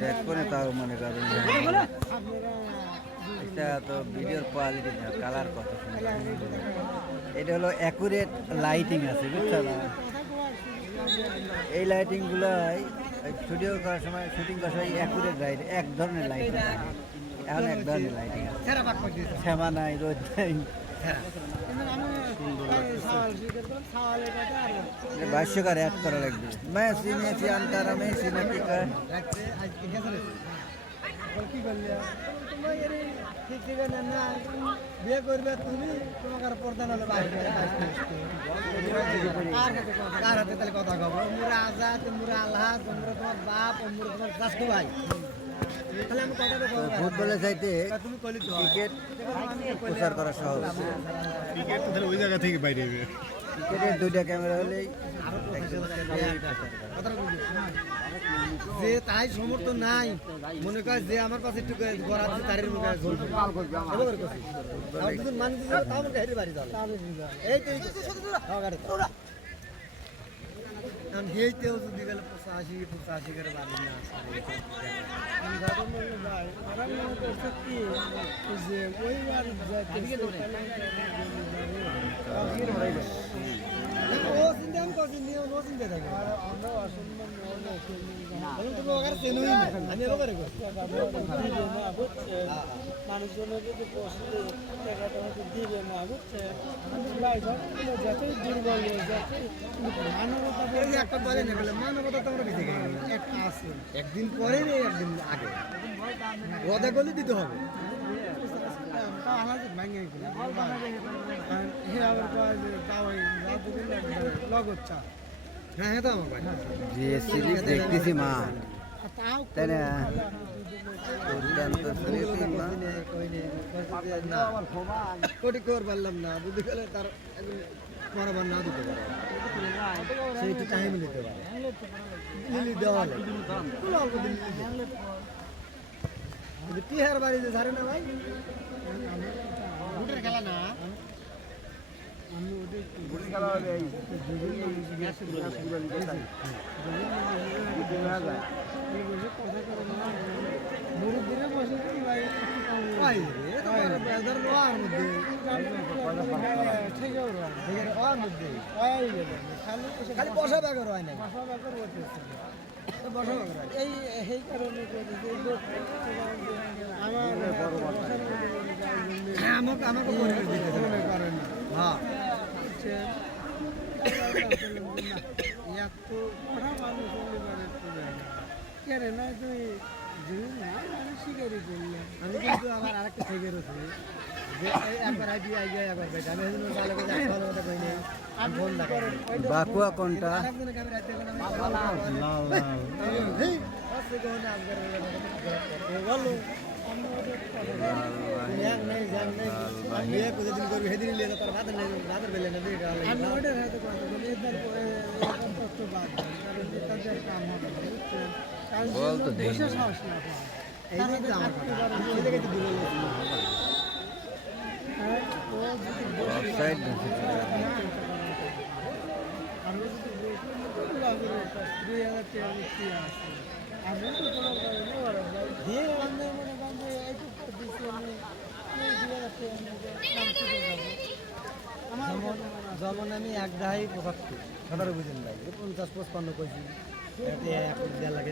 দেখবো না তাও মনে করেন এটা তো ভিডিওর কোয়ালিটি না, কালার কত সুন্দর। এটা হলো অ্যাকুরেট লাইটিং আছে, বুঝছো না? এই লাইটিংগুলো স্টুডিও করার সময়, শুটিং করার সময় অ্যাকুরেট লাইট, এক ধরনের লাইটিং, এখন এক ধরনের লাইটিং আছে, শ্যামা নাই, রোদ নাই। ভাষ্যকার এক করা লাগবে। मैं सीने से अंतरा में सीने की कर কি করলে ঠিক ঠিকানা না বিয়ে করবে তুমি, তোমাকে আর পর্দা নাহলে বাইরে কার হাতে তাহলে কথা কব? মুরা আজাদ, মুরা আল্লাহ, তোমরা তোমার বাপ, মুরা তোমার চাচু ভাই। তাহলে আমি কথাটা বলবো, ফুটবলের চাইতে তুমি কইলি তো ক্রিকেট প্রচার করা সহজ। ক্রিকেট তো তাহলে ওই জায়গা থেকে বাইরে হবে। ক্রিকেটের দুইটা ক্যামেরা হলেই যে তাই সমর্থন নাই, মনে করে যে আমার কাছে একটু গড়াচ্ছে তারের মুখে মানুষ বাড়ি এই তো হেইতেও যদি গেলে 85 করে বাড়ি না ও চিন্তা আমি করছি নিয়ে ও চিন্তা থাকে মানুষজনের যদি বসলে টাকাটা হয়তো দিবে না, বুঝছে? যতই দুর্বল মানবতা একটা বলে না বলে মানবতা তো আমরা বেঁচে গেলাম, একটা আছে একদিন পরে নেই একদিন আগে ওদা গলি দিতে হবে। হ্যাঁ হ্যাঁ তো আমার ভাই দেখতেছি মা তাই না? কোটি কর পারলাম না, যদি গেলে তার বরাবর না দিতে পারে সেইটা টাইম নিতে পারে দেওয়া টিহার বাড়িতে ধারে না ভাই বুটের খেলা না মুরুদ্দিনে বসে খালি বসা ব্যাগর হয় না এই এই কারণে আমাকে আমাকে মনে করেন হ্যাঁ এত পড়া মানুষ হলে মানে কেন না তুই শিকারি করলে আমি কিন্তু আমার আরেকটা থেকে রয়েছে যে একবার আইডি আইডিয়া একবার বেটা আমি সেজন্য ভালো করে ভালো কথা কই নাই আমি ফোন লাগাই বাকুয়া কোনটা? আরেকজনের ক্যামেরা আইতে গেলাম লাল এই আছে কোন আজগার বলো এক নাই জান নাই আমি এক দিন করবি সেদিন লিয়ে তার বাদ নাই বাদের বেলে না দিয়ে গেল আমি ওটা হয়তো কথা বলি এবার কষ্ট বাদ কারণ তাদের কাম হবে বল তো দেই বসে সাহস না এই যে আমার এই জায়গায় দূরে অফসাইড যেমন আমি এক দাহাই 75 17 বুঝেন ভাই 50-55 কইছি লাগে